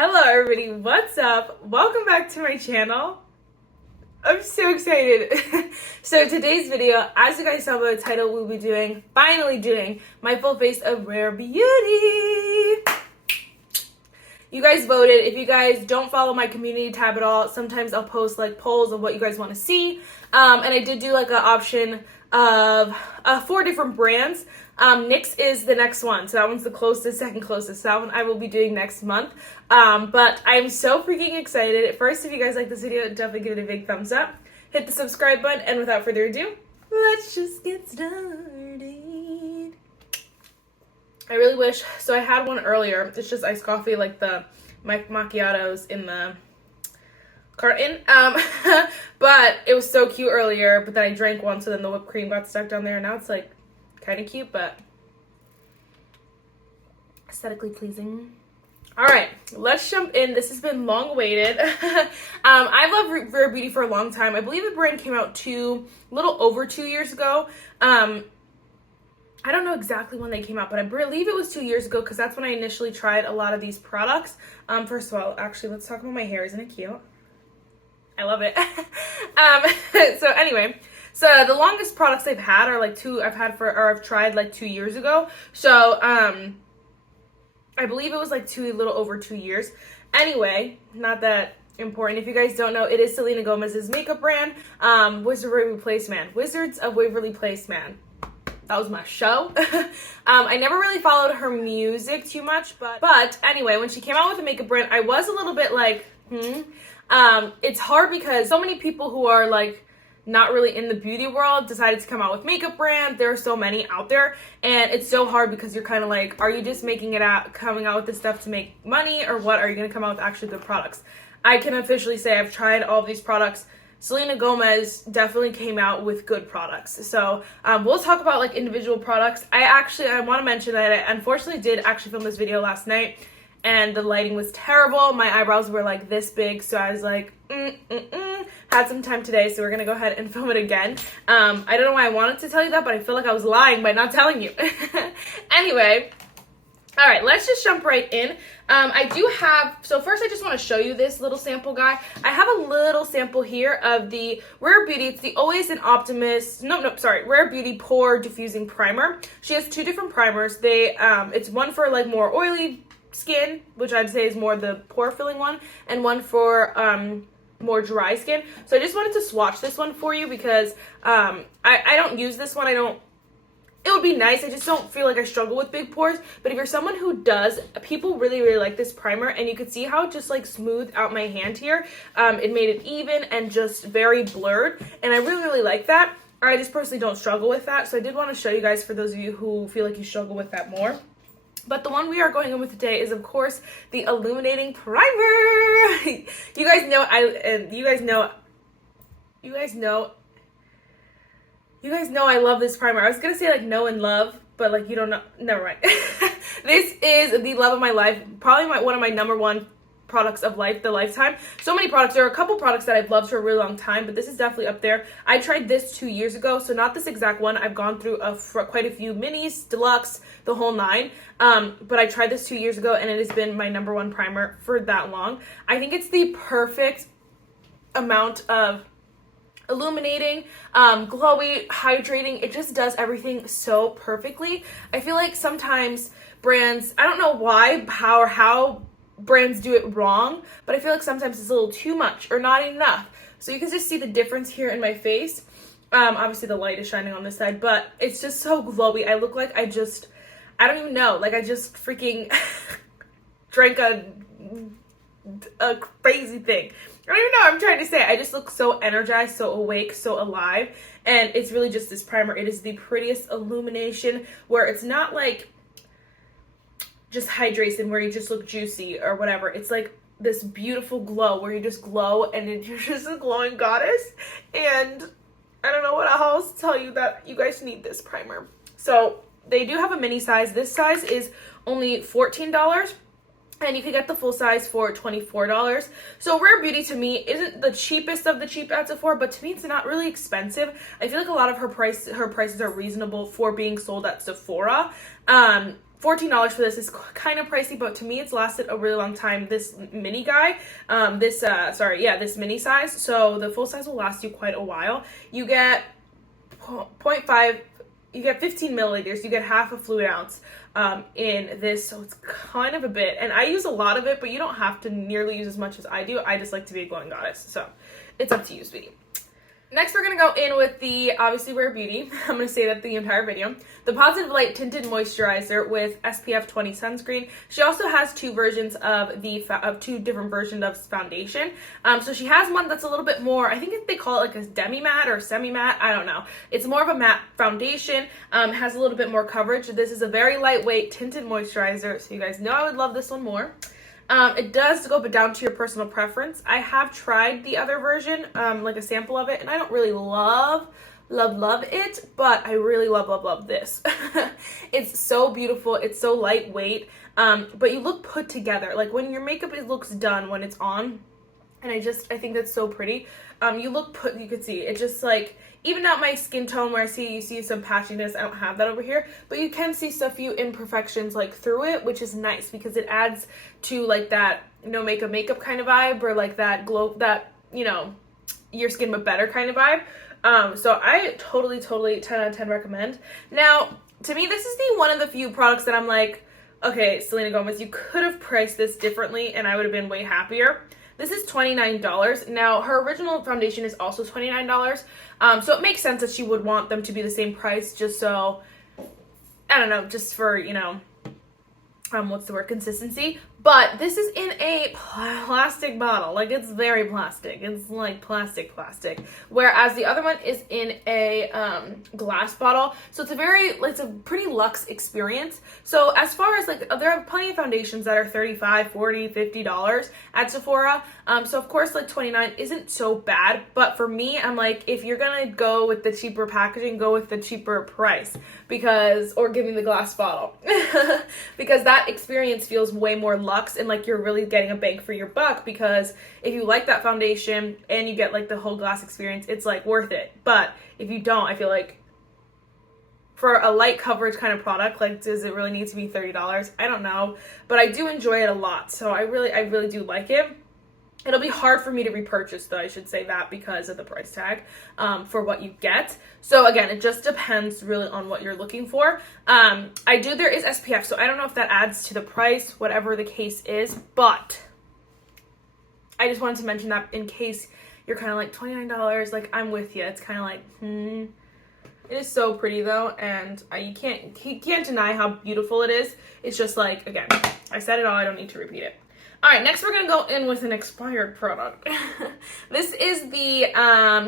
Hello everybody, what's up? Welcome back to my channel. I'm so excited. So today's video, as you guys saw by the title, we'll be finally doing my full face of Rare Beauty. You guys voted. If you guys don't follow my community tab at all, sometimes I'll post like polls of what you guys want to see. And I did do like an option of 4 different brands. NYX is the next one, so that one's the closest, second closest. So that one I will be doing next month. But I'm so freaking excited. First, if you guys like this video, definitely give it a big thumbs up. Hit the subscribe button, and without further ado, let's just get started. I really wish, so I had one earlier. It's just iced coffee, like the macchiatos in the carton. But it was so cute earlier, but then I drank one, so then the whipped cream got stuck down there, and now it's like kind of cute, but aesthetically pleasing. All right, let's jump in. This has been long awaited. I've loved Rare Beauty for a long time. I believe the brand came out a little over 2 years ago. I don't know exactly when they came out, but I believe it was 2 years ago because that's when I initially tried a lot of these products. First of all, actually, let's talk about my hair. Isn't it cute? I love it. So anyway, so the longest products I've had are like I've tried like 2 years ago. So I believe it was like a little over 2 years. Anyway, not that important. If you guys don't know, it is Selena Gomez's makeup brand, Wizards of Waverly Place Man. Wizards of Waverly Place Man. That was my show. I never really followed her music too much, but anyway, when she came out with a makeup brand, I was a little bit like, it's hard because so many people who are like not really in the beauty world decided to come out with makeup brands. There are so many out there, and it's so hard because you're kind of like, are you just coming out with this stuff to make money, or what? Are you going to come out with actually good products? I can officially say I've tried all of these products. Selena Gomez definitely came out with good products. So we'll talk about like individual products. I want to mention that I unfortunately did actually film this video last night, and the lighting was terrible. My eyebrows were like this big, so I was like, had some time today, so we're gonna go ahead and film it again. I don't know why I wanted to tell you that, but I feel like I was lying by not telling you. Anyway, all right, let's just jump right in. So first I just want to show you this little sample guy. I have a little sample here of the Rare Beauty. It's the Always an Optimist, Rare Beauty Pore Diffusing Primer. She has 2 different primers. It's one for like more oily skin, which I'd say is more the pore filling one, and one for more dry skin. So I just wanted to swatch this one for you because I don't use this one. It would be nice. I just don't feel like I struggle with big pores. But if you're someone who does, people really, really like this primer. And you can see how it just like smoothed out my hand here. It made it even and just very blurred. And I really, really like that. I just personally don't struggle with that. So I did want to show you guys for those of you who feel like you struggle with that more. But the one we are going in with today is, of course, the Illuminating Primer. You guys know I love this primer. I was gonna say like know and love, but like you don't know. Never mind. This is the love of my life. Probably one of my number one products of the lifetime. So many products. There are a couple products that I've loved for a really long time, but this is definitely up there. I tried this 2 years ago, so not this exact one. I've gone through quite a few minis, deluxe, the whole 9. But I tried this 2 years ago, and it has been my number one primer for that long. I think it's the perfect amount of illuminating, glowy, hydrating. It just does everything so perfectly. I feel like sometimes brands, I don't know why, how brands do it wrong, but I feel like sometimes it's a little too much or not enough. So you can just see the difference here in my face. Obviously the light is shining on this side, but it's just so glowy. I look like I don't even know, like I just freaking drank a crazy thing. I don't even know what I'm trying to say. I just look so energized, so awake, so alive, and it's really just this primer. It is the prettiest illumination where it's not like just hydration where you just look juicy or whatever. It's like this beautiful glow where you just glow and you're just a glowing goddess. And I don't know what else to tell you that you guys need this primer. So they do have a mini size. This size is only $14. And you can get the full size for $24. So Rare Beauty to me isn't the cheapest of the cheap at Sephora, but to me it's not really expensive. I feel like a lot of her prices are reasonable for being sold at Sephora. $14 for this is kind of pricey, but to me it's lasted a really long time. This mini guy, this mini size, so the full size will last you quite a while. You get 0.5, you get 15 milliliters, you get half a fluid ounce in this, so it's kind of a bit, and I use a lot of it, but you don't have to nearly use as much as I do. I just like to be a glowing goddess, so it's up to you, sweetie. Next, we're going to go in with the, obviously, Rare Beauty. I'm going to say that the entire video. The Positive Light Tinted Moisturizer with SPF 20 sunscreen. She also has two versions of two different versions of foundation. So she has one that's a little bit more, I think they call it like a demi-matte or semi-matte. I don't know. It's more of a matte foundation. Has a little bit more coverage. This is a very lightweight tinted moisturizer. So you guys know I would love this one more. It does go down to your personal preference. I have tried the other version, like a sample of it, and I don't really love it, but I really love this. It's so beautiful. It's so lightweight, but you look put together. Like when your makeup looks done when it's on, and I think that's so pretty. You could see it just like even out my skin tone where you see some patchiness. I don't have that over here, but you can see a few imperfections like through it, which is nice because it adds to like that no makeup kind of vibe, or like that glow, that, you know, your skin but better kind of vibe. So I totally 10 out of 10 recommend. Now, to me, this is one of the few products that I'm like, okay, Selena Gomez, you could have priced this differently and I would have been way happier. This is $29. Now, her original foundation is also $29. So it makes sense that she would want them to be the same price, just so, I don't know, just for, you know, what's the word, consistency. But this is in a plastic bottle. Like, it's very plastic. It's like plastic. Whereas the other one is in a glass bottle. So it's a pretty luxe experience. So as far as like, there are plenty of foundations that are $35, $40, $50 at Sephora. So of course, like $29 isn't so bad. But for me, I'm like, if you're gonna go with the cheaper packaging, go with the cheaper price, or give me the glass bottle. Because that experience feels way more luxe and like you're really getting a bang for your buck, because if you like that foundation and you get like the whole glass experience, it's like worth it. But if you don't, I feel like for a light coverage kind of product, like, does it really need to be $30? I don't know, but I do enjoy it a lot, so I really do like it. It'll be hard for me to repurchase, though, I should say that, because of the price tag for what you get. So again, it just depends really on what you're looking for. There is SPF, so I don't know if that adds to the price, whatever the case is, but I just wanted to mention that in case you're kind of like $29, like, I'm with you. It's kind of like, It is so pretty though, and you can't deny how beautiful it is. It's just like, again, I said it all, I don't need to repeat it. All right, next we're gonna go in with an expired product. This is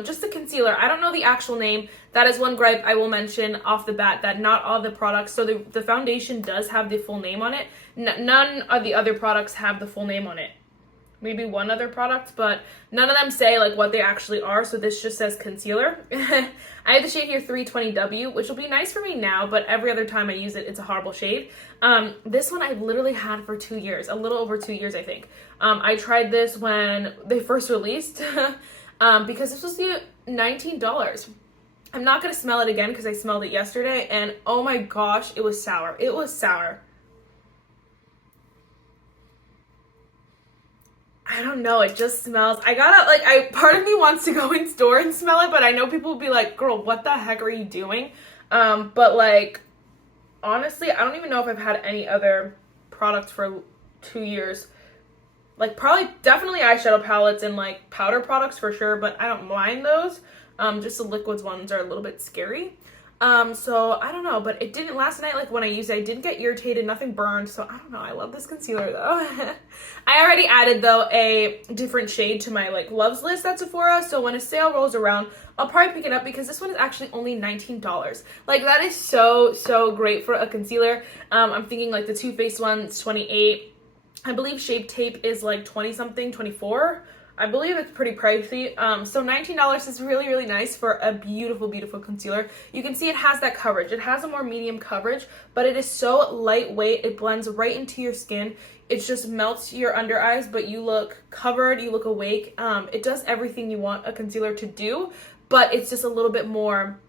just the concealer. I don't know the actual name. That is one gripe I will mention off the bat, that not all the products, so the foundation does have the full name on it. None of the other products have the full name on it. Maybe one other product, but none of them say like what they actually are, so this just says concealer. I have the shade here 320W, which will be nice for me now, but every other time I use it, it's a horrible shade. This one I've literally had for 2 years, a little over 2 years, I think. I tried this when they first released, because this was $19. I'm not gonna smell it again because I smelled it yesterday, and oh my gosh, it was sour. It was sour. I don't know, it just smells, part of me wants to go in store and smell it, but I know people will be like, girl, what the heck are you doing? But like, honestly, I don't even know if I've had any other products for 2 years. Like, definitely eyeshadow palettes and like powder products for sure, but I don't mind those. Just the liquids ones are a little bit scary. So I don't know, but it didn't last night. Like when I used it, I didn't get irritated, nothing burned. So I don't know. I love this concealer though. I already added though a different shade to my like loves list at Sephora. So when a sale rolls around, I'll probably pick it up because this one is actually only $19. Like that is so great for a concealer. I'm thinking like the Too Faced one's $28. I believe Shape Tape is like 20 something, 24. I believe it's pretty pricey. So $19 is really nice for a beautiful concealer. You can see it has that coverage. It has a more medium coverage, but it is so lightweight. It blends right into your skin. It just melts your under eyes, but you look covered, you look awake. It does everything you want a concealer to do, but it's just a little bit more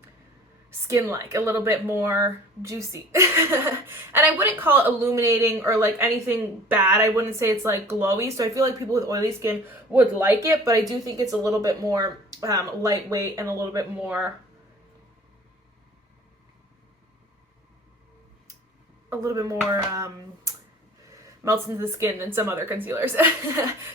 skin-like, a little bit more juicy. And I wouldn't call it illuminating or like anything bad. I wouldn't say it's like glowy, so I feel like people with oily skin would like it, but I do think it's a little bit more lightweight and a little bit more melts into the skin than some other concealers.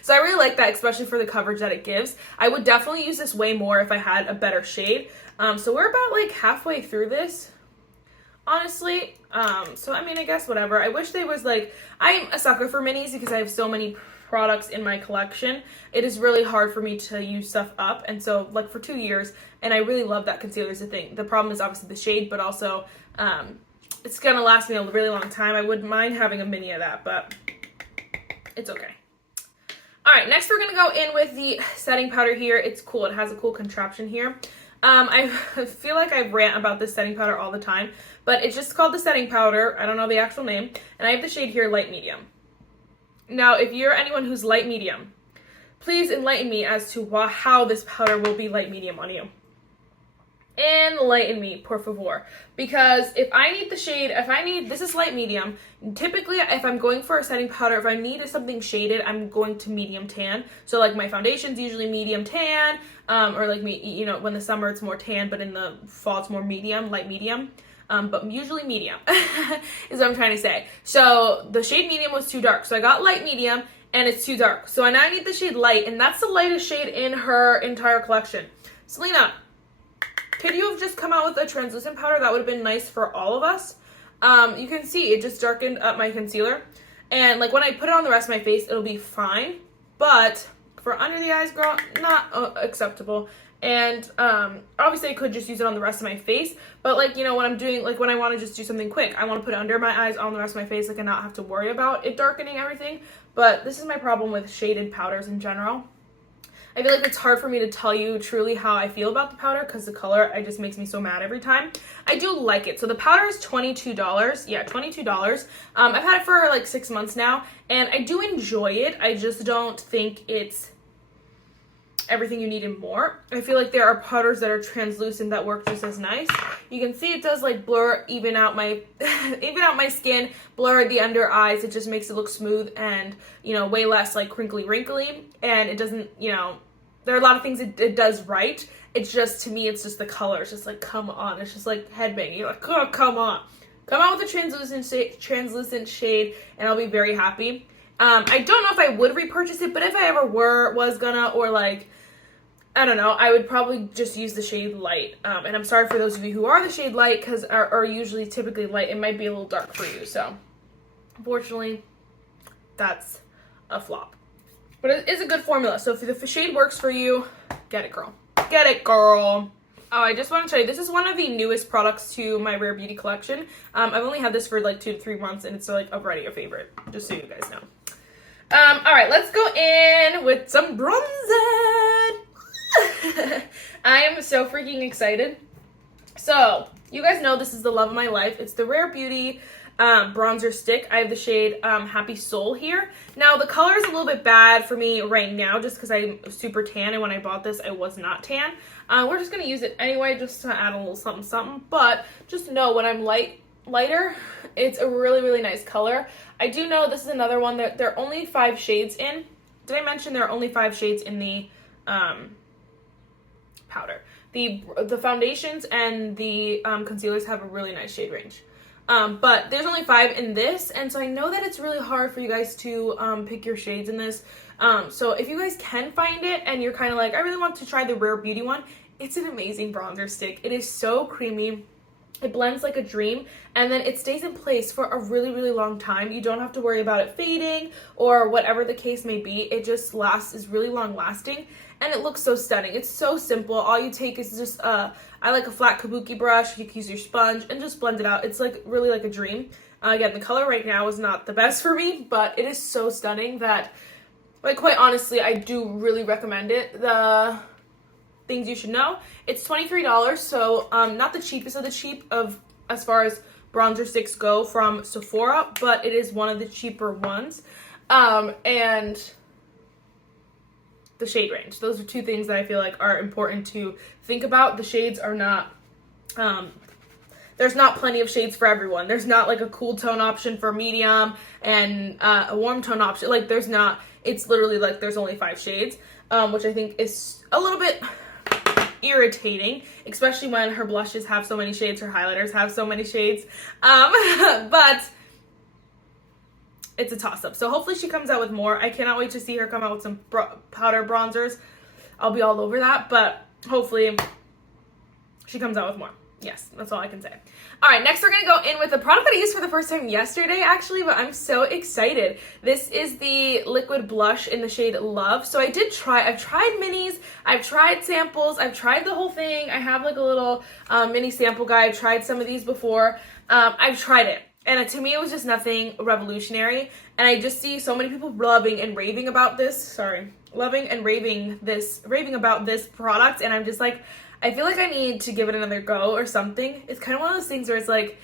So I really like that, especially for the coverage that it gives. I would definitely use this way more if I had a better shade. So we're about like halfway through this, honestly. So I mean, I guess whatever. I wish there was like, I'm a sucker for minis because I have so many products in my collection. It is really hard for me to use stuff up, and so like for 2 years, and I really love that concealer is a thing. The problem is obviously the shade, but also it's gonna last me a really long time. I wouldn't mind having a mini of that, but it's okay. All right, next we're gonna go in with the setting powder here. It's cool, it has a cool contraption here. I feel like I rant about this setting powder all the time, but it's just called the setting powder. I don't know the actual name, and I have the shade here, light medium. Now, if you're anyone who's light medium, please enlighten me as to how this powder will be light medium on you. Enlighten me, por favor. Because if I need the shade, this is light medium. Typically, if I'm going for a setting powder, if I need something shaded, I'm going to medium tan. So like my foundation's usually medium tan, or like me, you know, when the summer it's more tan, but in the fall it's more medium, light medium. But usually medium is what I'm trying to say. So the shade medium was too dark. So I got light medium and it's too dark. So now I need the shade light, and that's the lightest shade in her entire collection. Selena, could you have just come out with a translucent powder? That would have been nice for all of us. You can see it just darkened up my concealer. And like when I put it on the rest of my face, it'll be fine. But for under the eyes, girl, not acceptable. And obviously I could just use it on the rest of my face, but like, you know, when I'm doing, like when I want to just do something quick, I want to put it under my eyes, on the rest of my face, like, and not have to worry about it darkening everything. But this is my problem with shaded powders in general. I feel like it's hard for me to tell you truly how I feel about the powder because the color, it just makes me so mad every time. I do like it. So the powder is $22. Yeah, $22. I've had it for like 6 months now, and I do enjoy it. I just don't think it's everything you need and more. I feel like there are powders that are translucent that work just as nice. You can see it does like blur, even out my my skin, blur the under eyes. It just makes it look smooth and, you know, way less like crinkly wrinkly, and it doesn't, you know, there are a lot of things it does right. It's just, to me, it's just the color. It's just like, come on. It's just like headbanging. You're like, oh, come on. Come out with a translucent shade and I'll be very happy. I don't know if I would repurchase it, but if I ever was gonna, or like, I don't know, I would probably just use the shade light. And I'm sorry for those of you who are the shade light, because are usually typically light. It might be a little dark for you. So unfortunately, that's a flop. But it is a good formula. So if the shade works for you, get it, girl. Get it, girl. Oh, I just want to tell you, this is one of the newest products to my Rare Beauty collection. I've only had this for like 2 to 3 months, and it's like already a favorite, just so you guys know. All right, let's go in with some bronzer. I am so freaking excited. So, you guys know this is the love of my life. It's the Rare Beauty bronzer stick. I have the shade Happy Soul here. Now, the color is a little bit bad for me right now just because I'm super tan, and when I bought this, I was not tan. We're just going to use it anyway just to add a little something something, but just know when I'm lighter, it's a really, really nice color. I do know this is another one that there are only 5 shades in. Did I mention there are only 5 shades in the powder? The foundations and the concealers have a really nice shade range. But there's only 5 in this, and so I know that it's really hard for you guys to pick your shades in this. So if you guys can find it and you're kind of like, I really want to try the Rare Beauty one, it's an amazing bronzer stick. It is so creamy. It blends like a dream, and then it stays in place for a really, really long time. You don't have to worry about it fading or whatever the case may be. It just is really long lasting, and it looks so stunning. It's so simple. All you take is just, I like a flat kabuki brush. You can use your sponge and just blend it out. It's like really like a dream. Again, the color right now is not the best for me, but it is so stunning that, like, quite honestly, I do really recommend it. The things you should know, it's $23, so not the cheapest of the cheap as far as bronzer sticks go from Sephora, but it is one of the cheaper ones. And the shade range, those are 2 things that I feel like are important to think about. The shades are not there's not plenty of shades for everyone. There's not like a cool tone option for medium and a warm tone option. Like there's not, it's literally like there's only 5 shades, which I think is a little bit irritating, especially when her blushes have so many shades, her highlighters have so many shades. But it's a toss-up. So hopefully she comes out with more. I cannot wait to see her come out with some powder bronzers. I'll be all over that, but hopefully she comes out with more. Yes, that's all I can say. All right, next we're gonna go in with a product that I used for the first time yesterday, actually, but I'm so excited. This is the liquid blush in the shade Love. So I've tried minis, I've tried samples, I've tried the whole thing. I have like a little mini sample guide. I've tried some of these before. I've tried it. And to me, it was just nothing revolutionary. And I just see so many people loving and raving about this. Loving and raving about this product. And I'm just like, I feel like I need to give it another go or something. It's kind of one of those things where it's like,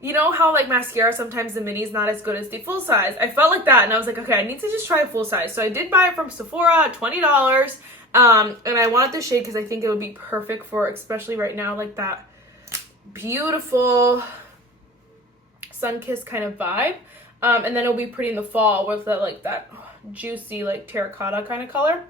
you know how like mascara, sometimes the mini is not as good as the full size. I felt like that. And I was like, okay, I need to just try a full size. So I did buy it from Sephora at $20. And I wanted this shade because I think it would be perfect for, especially right now, like that beautiful sun-kissed kind of vibe, and then it'll be pretty in the fall with the like that juicy like terracotta kind of color.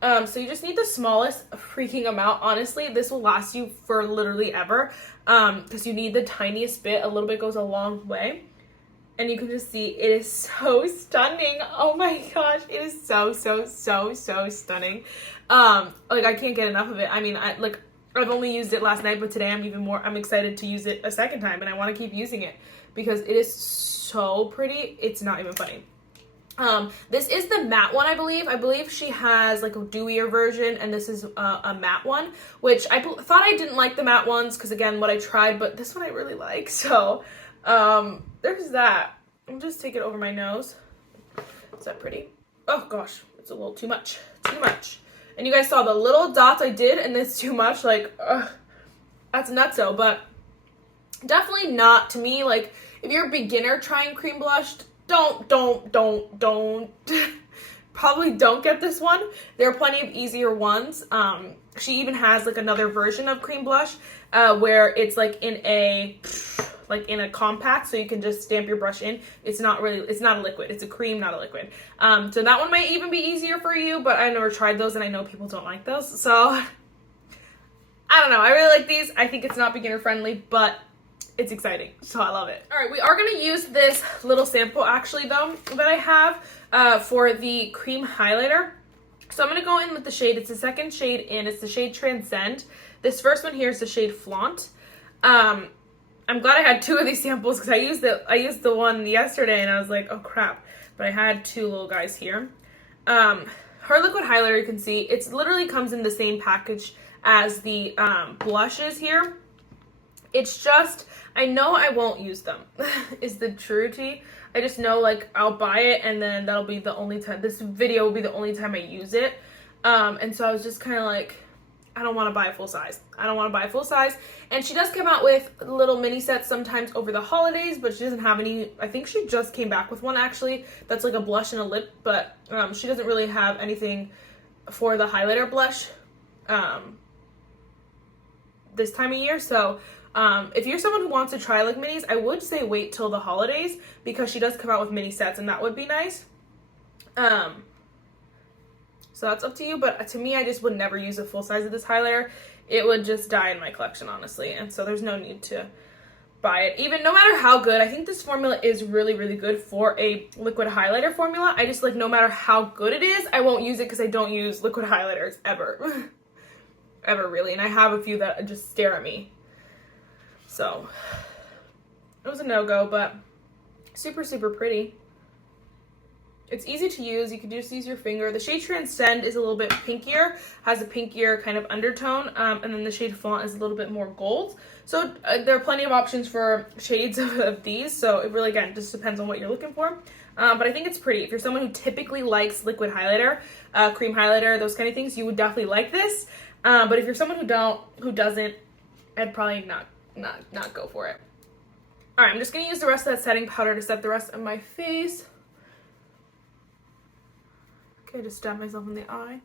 So you just need the smallest freaking amount. Honestly, this will last you for literally ever, because you need the tiniest bit. A little bit goes a long way, and you can just see it is so stunning. Oh my gosh, it is so stunning. Like I can't get enough of it. I mean, I've only used it last night, but today I'm excited to use it a second time, and I want to keep using it because it is so pretty. It's not even funny. This is the matte one, I believe. I believe she has like a dewier version, and this is a matte one, which I thought I didn't like the matte ones because, again, what I tried, but this one I really like. So there's that. I'll just take it over my nose. Is that pretty? Oh gosh, it's a little too much. And you guys saw the little dots I did, and it's too much. Like, that's nutso. But definitely not, to me, like, if you're a beginner trying cream blush, don't probably don't get this one. There are plenty of easier ones. She even has like another version of cream blush where it's like in a compact, so you can just stamp your brush in. It's not a liquid. It's a cream, not a liquid. So that one might even be easier for you, but I never tried those, and I know people don't like those. So I don't know. I really like these. I think it's not beginner friendly, but it's exciting, so I love it. All right, we are gonna use this little sample actually though that I have for the cream highlighter. So I'm gonna go in with the shade. It's the second shade in. It's the shade Transcend. This first one here is the shade Flaunt. I'm glad I had 2 of these samples because I used the one yesterday and I was like, oh crap. But I had 2 little guys here. Her liquid highlighter, you can see, it's literally comes in the same package as the blushes here. It's just, I know I won't use them, is the truity. I just know, like, I'll buy it and then that'll be the only time, this video will be the only time I use it. And so I was just kind of like, I don't want to buy a full size. And she does come out with little mini sets sometimes over the holidays, but she doesn't have any. I think she just came back with one actually that's like a blush and a lip, but she doesn't really have anything for the highlighter blush this time of year. So if you're someone who wants to try like minis, I would say wait till the holidays because she does come out with mini sets and that would be nice. So that's up to you, but to me, I just would never use a full size of this highlighter. It would just die in my collection, honestly, and so there's no need to buy it. Even no matter how good, I think this formula is really, really good for a liquid highlighter formula. I just, like, no matter how good it is, I won't use it because I don't use liquid highlighters ever. Ever, really, and I have a few that just stare at me. So, it was a no-go, but super, super pretty. It's easy to use. You can just use your finger. The shade Transcend is a little bit pinkier, has a pinkier kind of undertone, and then the shade Flaunt is a little bit more gold. So there are plenty of options for shades of these. So it really, again, just depends on what you're looking for. But I think it's pretty. If you're someone who typically likes liquid highlighter, cream highlighter, those kind of things, you would definitely like this. But if you're someone who doesn't, I'd probably not go for it. All right, I'm just gonna use the rest of that setting powder to set the rest of my face. Okay, just stab myself in the eye.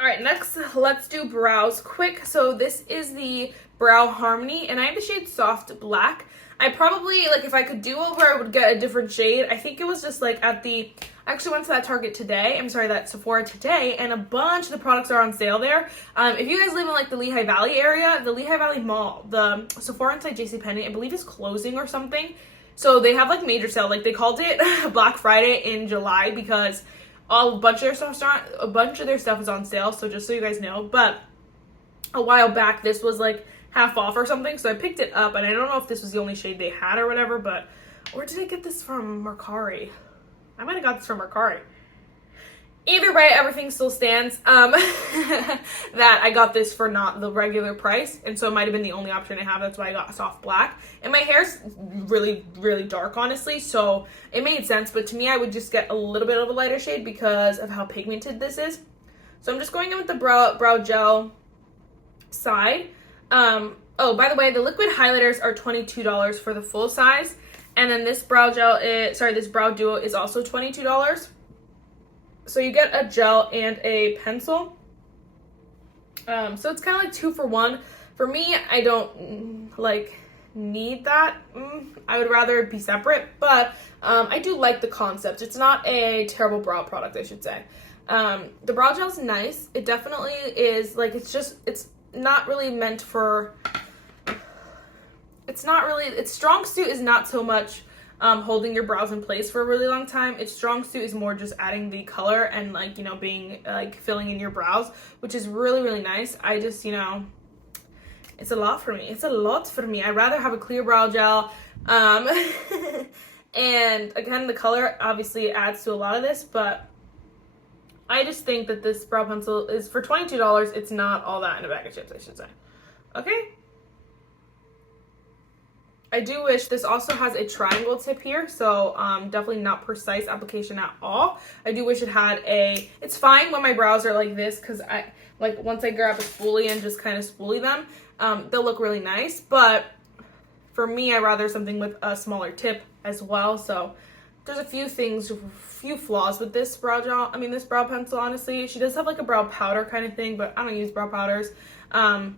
All right, next, let's do brows quick. So this is the Brow Harmony, and I have the shade Soft Black. I probably, like, if I could do over, I would get a different shade. I think it was just, like, at the... I actually went to that Target today. I'm sorry, that Sephora today, and a bunch of the products are on sale there. If you guys live in, like, the Lehigh Valley area, the Lehigh Valley Mall, the Sephora inside JCPenney, I believe is closing or something. So they have, like, major sale. Like, they called it Black Friday in July because a bunch of their stuff is on sale. So just so you guys know. But a while back, this was, like, half off or something, so I picked it up, and I don't know if this was the only shade they had or whatever, but where did I get this from? Mercari. I might have got this from Mercari. Either way, everything still stands that I got this for not the regular price, and so it might have been the only option I have. That's why I got Soft Black. And my hair's really, really dark, honestly, so it made sense, but to me, I would just get a little bit of a lighter shade because of how pigmented this is. So I'm just going in with the brow gel side. Oh, by the way, the liquid highlighters are $22 for the full size. And then this brow this brow duo is also $22. So you get a gel and a pencil. So it's kind of like 2 for 1. For me, I don't like need that. I would rather it be separate, but I do like the concept. It's not a terrible brow product, I should say. The brow gel is nice. It definitely is, like, it's not really meant for, its strong suit is not so much holding your brows in place for a really long time. Its strong suit is more just adding the color and, like, you know, being, like, filling in your brows, which is really, really nice. I just, you know, it's a lot for me. It's a lot for me. I'd rather have a clear brow gel. And again, the color obviously adds to a lot of this, but I just think that this brow pencil is for $22. It's not all that in a bag of chips, I should say. Okay. I do wish this also has a triangle tip here, so definitely not precise application at all. I do wish it had it's fine when my brows are like this, because once I grab a spoolie and just kind of spoolie them, they'll look really nice. But for me, I'd rather something with a smaller tip as well. So there's a few flaws with this brow pencil, honestly. She does have like a brow powder kind of thing, but I don't use brow powders. I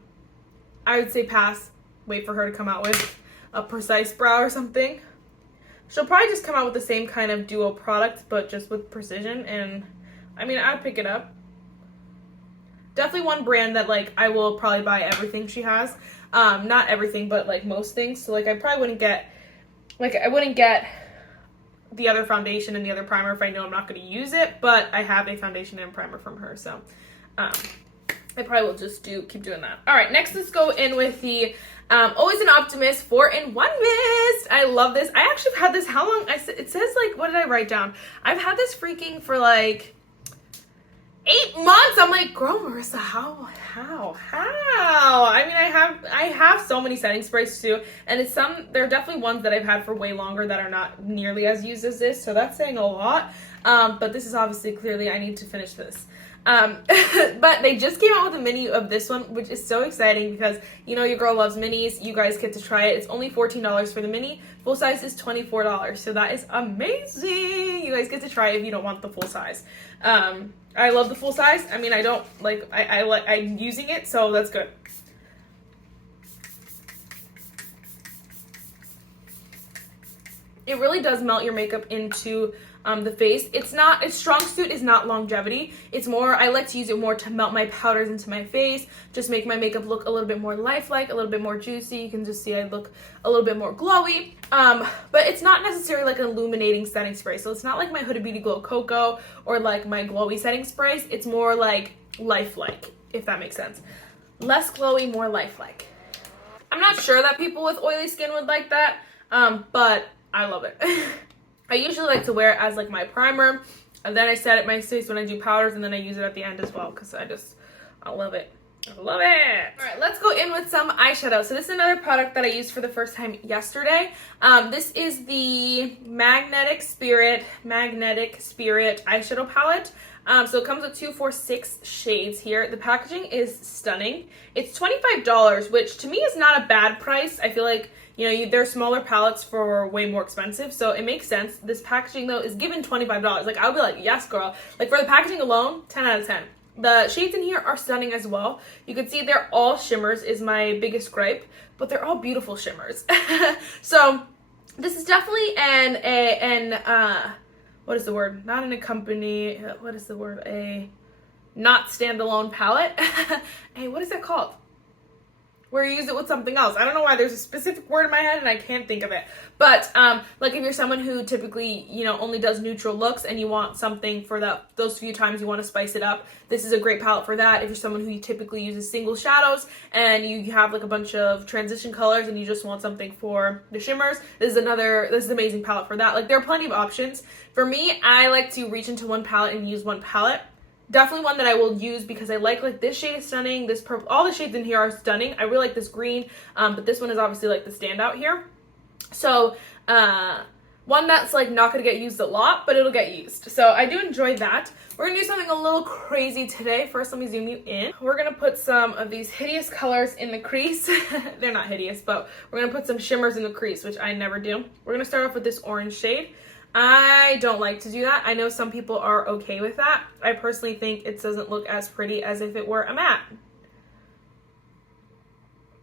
would say pass, wait for her to come out with a precise brow or something. She'll probably just come out with the same kind of duo product, but just with precision, and I mean, I'd pick it up. Definitely one brand that, like, I will probably buy everything she has. Not everything, but, like, most things. So, like, I probably wouldn't get, the other foundation and the other primer if I know I'm not going to use it, but I have a foundation and primer from her, so I probably will just keep doing that. All right, next let's go in with the Always an Optimist 4-in-1 Mist. I love this. I actually have had this, how long? It says, like, what did I write down? I've had this freaking for, like, 8 months. I'm like, girl, Marissa, how? I mean, I have so many setting sprays too, and there are definitely ones that I've had for way longer that are not nearly as used as this, so that's saying a lot. But this is obviously clearly I need to finish this. But they just came out with a mini of this one, which is so exciting because, you know, your girl loves minis. You guys get to try it. It's only $14 for the mini. Full size is $24, so that is amazing. You guys get to try it if you don't want the full size. I love the full size. I mean, I don't like, I'm using it, so that's good. It really does melt your makeup into the face. Its strong suit is not longevity. It's more, I like to use it more to melt my powders into my face, just make my makeup look a little bit more lifelike, a little bit more juicy. You can just see I look a little bit more glowy. But it's not necessarily like an illuminating setting spray. So it's not like my Huda Beauty Glow Cocoa or like my glowy setting sprays. It's more like lifelike, if that makes sense. Less glowy, more lifelike. I'm not sure that people with oily skin would like that, but I love it. I usually like to wear it as like my primer, and then I set it my face when I do powders, and then I use it at the end as well because I love it. I love it. All right, let's go in with some eyeshadow. So this is another product that I used for the first time yesterday. This is the Magnetic Spirit eyeshadow palette. So it comes with 2, 4, 6 shades here. The packaging is stunning. It's $25, which to me is not a bad price. I feel like, you know, there are smaller palettes for way more expensive, so it makes sense. This packaging, though, is given $25. Like, I would be like, yes, girl. Like, for the packaging alone, 10 out of 10. The shades in here are stunning as well. You can see they're all shimmers is my biggest gripe, but they're all beautiful shimmers. So this is definitely what is the word? Not an accompany, what is the word? A not standalone palette. Hey, what is that called? Where you use it with something else. I don't know why there's a specific word in my head and I can't think of it. But like if you're someone who typically, you know, only does neutral looks and you want something for those few times you want to spice it up, this is a great palette for that. If you're someone who typically uses single shadows and you have like a bunch of transition colors and you just want something for the shimmers, this is an amazing palette for that. Like there are plenty of options. For me, I like to reach into one palette and use one palette. Definitely one that I will use because I like this shade is stunning, this purple, all the shades in here are stunning. I really like this green, but this one is obviously like the standout here. So one that's like not gonna get used a lot, but it'll get used. So I do enjoy that. We're gonna do something a little crazy today. First, let me zoom you in. We're gonna put some of these hideous colors in the crease. They're not hideous, but we're gonna put some shimmers in the crease, which I never do. We're gonna start off with this orange shade. I don't like to do that. I know some people are okay with that. I personally think it doesn't look as pretty as if it were a matte.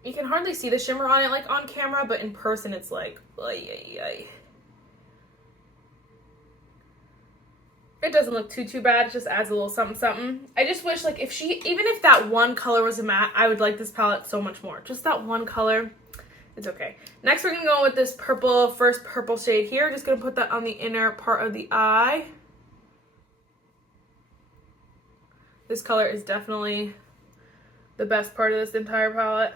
You can hardly see the shimmer on it like on camera, but in person it's like, ay, ay, ay. It doesn't look too bad. It just adds a little something something. I just wish like even if that one color was a matte, I would like this palette so much more. Just that one color. It's okay. Next, we're going to go with this first purple shade here. Just going to put that on the inner part of the eye. This color is definitely the best part of this entire palette.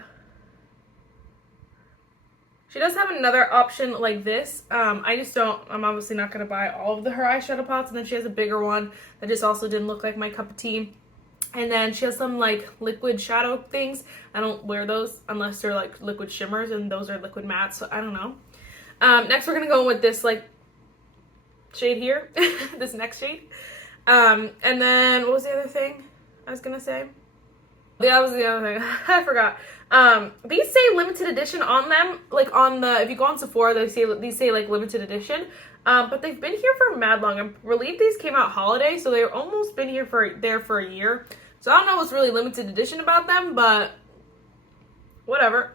She does have another option like this. I'm obviously not going to buy all of her eyeshadow palettes. And then she has a bigger one that just also didn't look like my cup of tea. And then she has some like liquid shadow things. I don't wear those unless they're like liquid shimmers, and those are liquid mattes, so I don't know. Next we're gonna go with this like shade here, this next shade. And then what was the other thing I was gonna say? That was the other thing. I forgot. These say limited edition on them. Like on the, if you go on Sephora, these say like limited edition. But they've been here for mad long. I'm relieved these came out holiday, so they've almost been here for a year. So I don't know what's really limited edition about them, but whatever.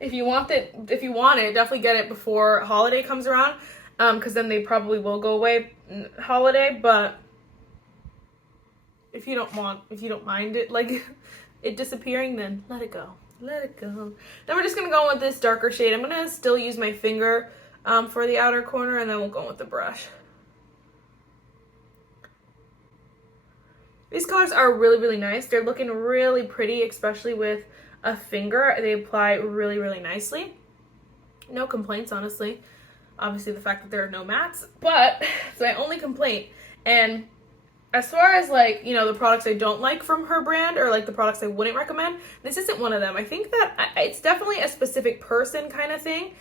If you want it, definitely get it before holiday comes around, because then they probably will go away holiday. But if you don't mind it like it disappearing, then let it go. Let it go. Then we're just gonna go with this darker shade. I'm gonna still use my finger for the outer corner, and then we'll go with the brush. These colors are really, really nice. They're looking really pretty, especially with a finger. They apply really, really nicely. No complaints, honestly. Obviously, the fact that there are no mattes, but it's my only complaint. And as far as like, you know, the products I don't like from her brand, or like the products I wouldn't recommend, this isn't one of them. I think that it's definitely a specific person kind of thing.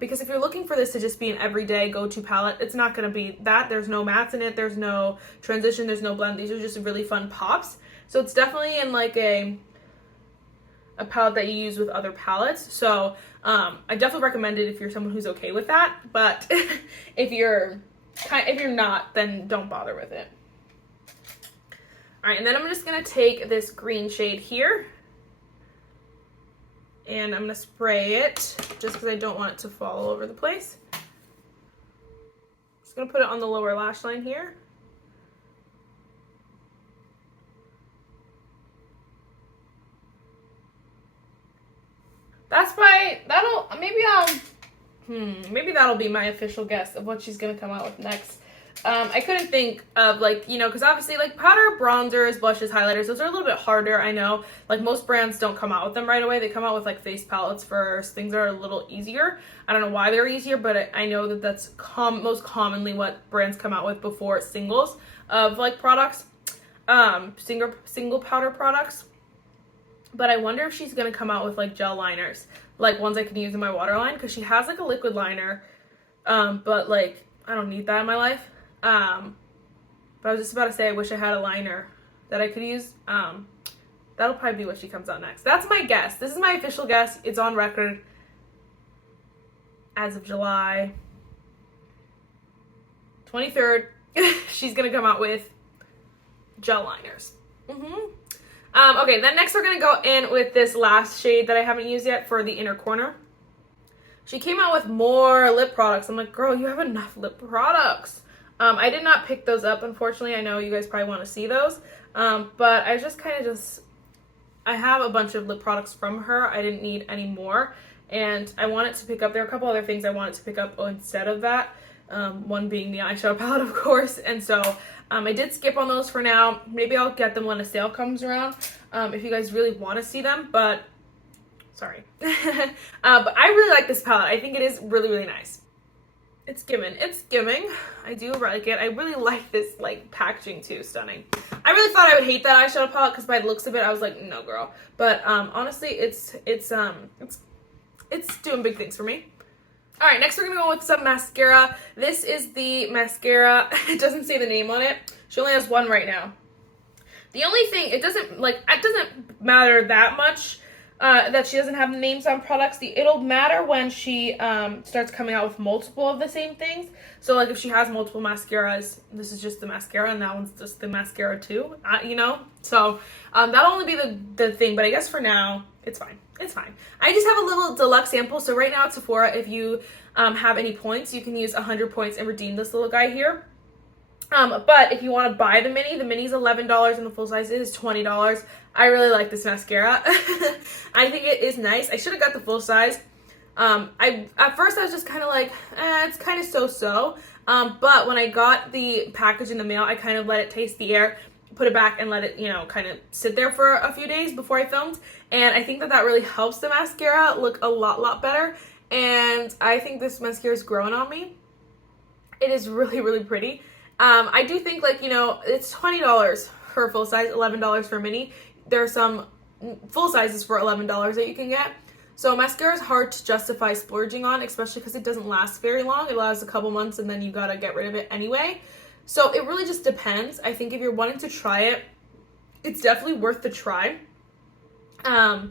Because if you're looking for this to just be an everyday go-to palette, it's not going to be that. There's no mattes in it. There's no transition. There's no blend. These are just really fun pops. So it's definitely in like a palette that you use with other palettes. So I definitely recommend it if you're someone who's okay with that. But if you're not, then don't bother with it. All right, and then I'm just going to take this green shade here. And I'm going to spray it just because I don't want it to fall all over the place. Just going to put it on the lower lash line here. Maybe that'll be my official guess of what she's going to come out with next. I couldn't think of like, you know, because obviously like powder, bronzers, blushes, highlighters, those are a little bit harder. I know like most brands don't come out with them right away. They come out with like face palettes first. Things are a little easier. I don't know why they're easier, but I know that that's most commonly what brands come out with before singles of like products, single powder products. But I wonder if she's going to come out with like gel liners, like ones I can use in my waterline, because she has like a liquid liner, but like I don't need that in my life. But I was just about to say I wish I had a liner that I could use. That'll probably be what she comes out next. That's my guess. This is my official guess. It's on record as of July 23rd. She's gonna come out with gel liners. Okay, then next we're going to go in with this last shade that I haven't used yet for the inner corner. She came out with more lip products. I'm like, girl, you have enough lip products. I did not pick those up, unfortunately. I know you guys probably want to see those. But I just kind of I have a bunch of lip products from her. I didn't need any more. And I wanted to pick up, there are a couple other things I wanted to pick up instead of that. One being the eyeshadow palette, of course. And so I did skip on those for now. Maybe I'll get them when a sale comes around if you guys really want to see them. But, sorry. But I really like this palette. I think it is really, really nice. It's skimming. It's skimming. I do like it. I really like this like packaging too. Stunning. I really thought I would hate that eyeshadow palette because by the looks of it, I was like, no, girl. But honestly, it's doing big things for me. All right, next we're gonna go with some mascara. This is the mascara. It doesn't say the name on it. She only has one right now. The only thing, it doesn't matter that much that she doesn't have names on products. It'll matter when she starts coming out with multiple of the same things. So like if she has multiple mascaras, this is just the mascara and that one's just the mascara too, you know? So that'll only be the thing, but I guess for now, it's fine. It's fine. I just have a little deluxe sample. So right now at Sephora, if you have any points, you can use 100 points and redeem this little guy here. But if you want to buy the mini's $11 and the full size is $20. I really like this mascara. I think it is nice. I should have got the full size. At first I was just kind of like, it's kind of so-so. But when I got the package in the mail, I kind of let it taste the air, put it back and let it, you know, kind of sit there for a few days before I filmed. And I think that really helps the mascara look a lot better. And I think this mascara is growing on me. It is really, really pretty. I do think, like, you know, it's $20 for a full size, $11 for a mini. There are some full sizes for $11 that you can get. So mascara is hard to justify splurging on, especially because it doesn't last very long. It lasts a couple months and then you gotta get rid of it anyway. So it really just depends. I think if you're wanting to try it, it's definitely worth the try. I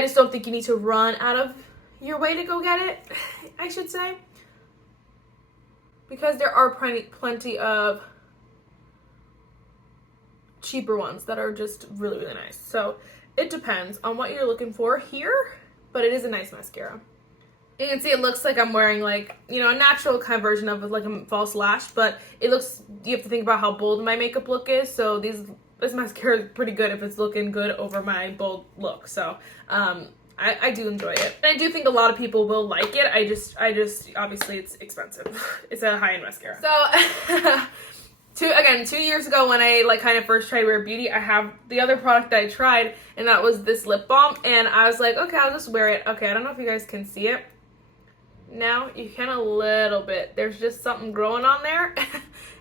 just don't think you need to run out of your way to go get it, I should say. Because there are plenty of cheaper ones that are just really, really nice. So it depends on what you're looking for here, but it is a nice mascara. You can see it looks like I'm wearing, like, you know, a natural kind of version of like a false lash, but it looks, you have to think about how bold my makeup look is. So this mascara is pretty good if it's looking good over my bold look. So I do enjoy it. And I do think a lot of people will like it. I just obviously it's expensive. It's a high-end mascara. So 2 years ago when I like kind of first tried Rare Beauty, I have the other product that I tried, and that was this lip balm. And I was like, okay, I'll just wear it. Okay, I don't know if you guys can see it. Now you can a little bit. There's just something growing on there.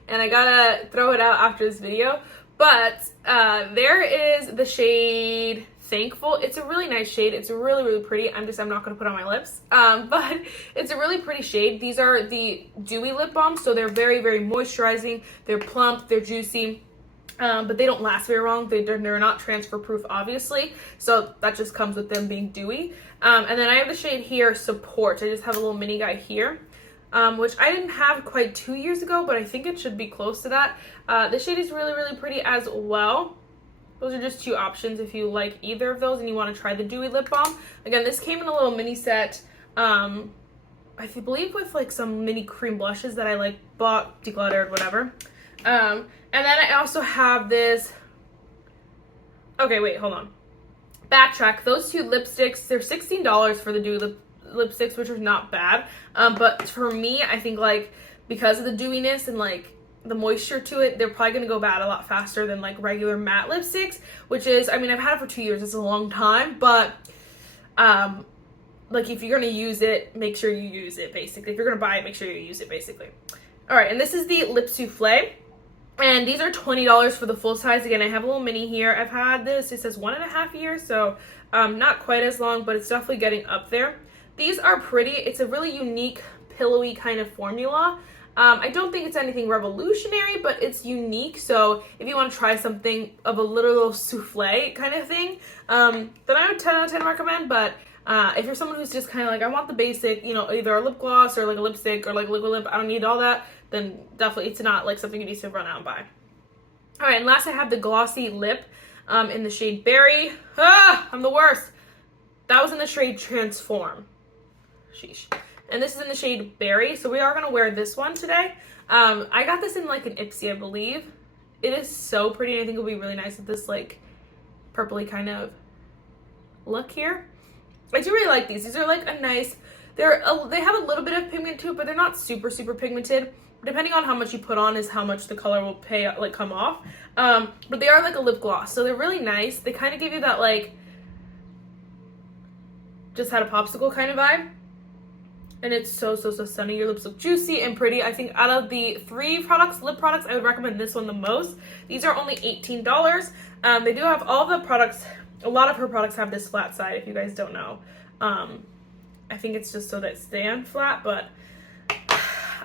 And I gotta throw it out after this video. But there is the shade Thankful. It's a really nice shade. It's really, really pretty. I'm not going to put on my lips. But it's a really pretty shade. These are the Dewy lip balms. So they're very, very moisturizing. They're plump. They're juicy. But they don't last very long. They're not transfer proof, obviously. So that just comes with them being dewy. And then I have the shade here, Support. I just have a little mini guy here. Which I didn't have quite 2 years ago, but I think it should be close to that. This shade is really, really pretty as well. Those are just two options if you like either of those and you want to try the Dewy lip balm. Again, this came in a little mini set, I believe with like some mini cream blushes that I like bought, decluttered, whatever. And then I also have this, okay, wait, hold on. Backtrack, those two lipsticks, they're $16 for the Dewy lipsticks, which are not bad. But for me, I think like because of the dewiness and like the moisture to it, they're probably gonna go bad a lot faster than like regular matte lipsticks, which is, I mean, I've had it for 2 years, it's a long time, but like if you're gonna use it, make sure you use it, basically. If you're gonna buy it, make sure you use it, basically. All right, and this is the Lip Souffle, and these are $20 for the full size. Again, I have a little mini here. I've had this, it says 1.5 years, so not quite as long, but it's definitely getting up there. These are pretty. It's a really unique, pillowy kind of formula. I don't think it's anything revolutionary, but it's unique. So if you want to try something of a little souffle kind of thing, then I would 10 out of 10 recommend. But if you're someone who's just kind of like, I want the basic, you know, either a lip gloss or like a lipstick or like liquid lip, I don't need all that, then definitely it's not like something you need to run out and buy. All right, and last I have the Glossy Lip in the shade Berry. Ah, I'm the worst. That was in the shade Transform. Sheesh. And this is in the shade Berry, so we are going to wear this one today. I got this in like an Ipsy, I believe. It is so pretty, and I think it'll be really nice with this like purpley kind of look here. I do really like these. These are like a nice, they have a little bit of pigment to it, but they're not super pigmented. Depending on how much you put on is how much the color will come off. But they are like a lip gloss, so they're really nice. They kind of give you that like just had a popsicle kind of vibe. And it's so stunning. Your lips look juicy and pretty. I think out of the 3 lip products, I would recommend this one the most. These are only $18. They do have all the products, a lot of her products have this flat side, if you guys don't know. I think it's just so that it stand flat, but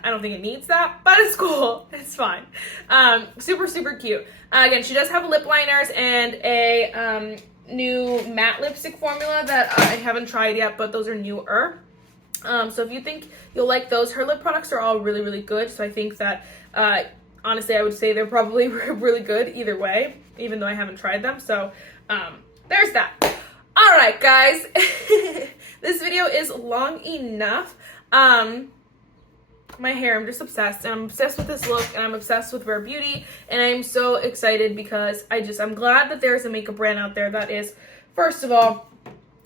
I don't think it needs that, but it's cool. It's fine. Super cute. Again, she does have lip liners and a new matte lipstick formula that I haven't tried yet, but those are newer. So if you think you'll like those, her lip products are all really good. So I think that, honestly, I would say they're probably really good either way, even though I haven't tried them. So, there's that. All right, guys, this video is long enough. My hair, I'm just obsessed, and I'm obsessed with this look, and I'm obsessed with Rare Beauty, and I'm so excited because I'm glad that there's a makeup brand out there that is, first of all,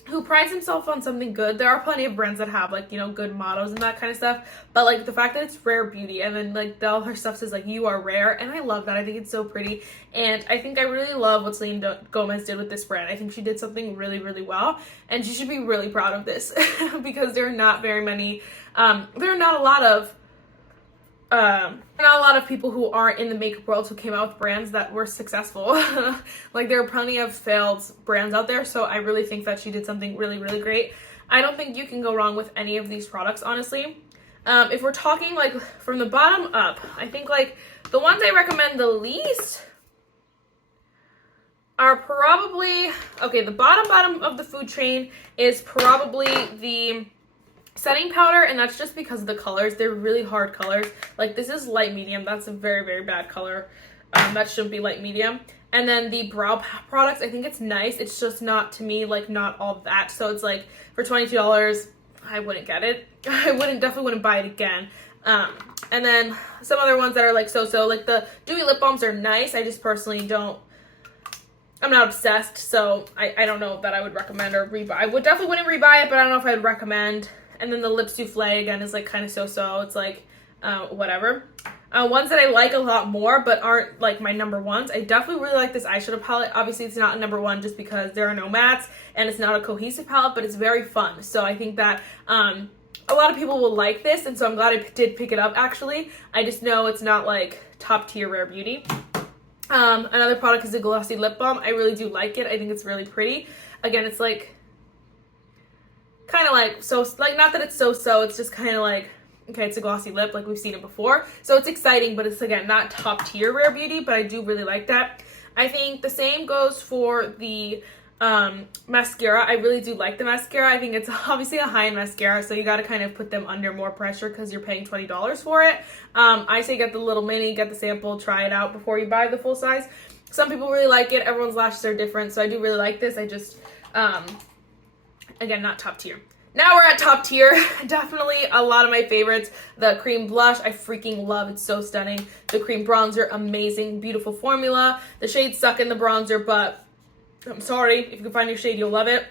who prides himself on something good. There are plenty of brands that have like, you know, good mottos and that kind of stuff, but like the fact that it's Rare Beauty and then like all her stuff says like you are rare, and I love that. I think it's so pretty, and I think I really love what Selena Gomez did with this brand. I think she did something really well, and she should be really proud of this because there are not very many there are not a lot of people who aren't in the makeup world who came out with brands that were successful. Like there are plenty of failed brands out there, so I really think that she did something really great. I don't think you can go wrong with any of these products, honestly. If we're talking like from the bottom up, I think like the ones I recommend the least are probably, okay, the bottom of the food chain is probably the setting powder, and that's just because of the colors. They're really hard colors. Like this is light medium. That's a very bad color. That shouldn't be light medium. And then the brow products, I think it's nice. It's just not, to me, like not all that. So it's like for $22, I wouldn't get it. I definitely wouldn't buy it again. And then some other ones that are like so-so, like the Dewy lip balms are nice. I just personally don't, I'm not obsessed, so I don't know that I would recommend or rebuy. I definitely wouldn't rebuy it, but I don't know if I would recommend. And then the lip souffle again is like kind of so-so. It's like whatever. Ones that I like a lot more but aren't like my number ones. I definitely really like this eyeshadow palette. Obviously it's not a number one just because there are no mattes and it's not a cohesive palette, but it's very fun. So I think that a lot of people will like this, and so I'm glad I did pick it up actually. I just know it's not like top tier Rare Beauty. Another product is the Glossy Lip Balm. I really do like it. I think it's really pretty. Again, it's like kind of like, so like not that it's so-so, it's just kind of like, okay, it's a glossy lip, like we've seen it before, so it's exciting, but it's again not top tier Rare Beauty, but I do really like that. I think the same goes for the mascara. I really do like the mascara. I think it's obviously a high-end mascara, so you got to kind of put them under more pressure because you're paying $20 for it. I say get the little mini, get the sample, try it out before you buy the full size. Some people really like it. Everyone's lashes are different, so I do really like this. I just again, not top tier. Now we're at top tier. Definitely a lot of my favorites. The cream blush, I freaking love. It's so stunning. The cream bronzer, amazing, beautiful formula. The shades suck in the bronzer, but I'm sorry. If you can find your shade, you'll love it.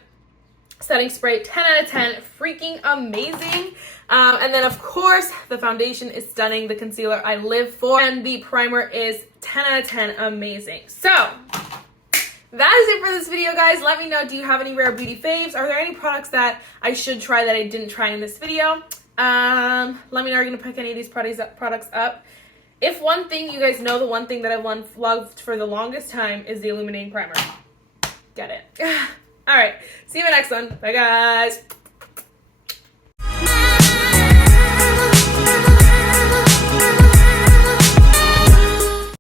Setting spray, 10 out of 10. Freaking amazing. And then, of course, the foundation is stunning. The concealer I live for. And the primer is 10 out of 10. Amazing. So that is it for this video, guys. Let me know, do you have any Rare Beauty faves? Are there any products that I should try that I didn't try in this video? Let me know, are you going to pick any of these products up? If one thing, you guys know the one thing that I've loved for the longest time is the Illuminating Primer. Get it. All right. See you in the next one. Bye, guys.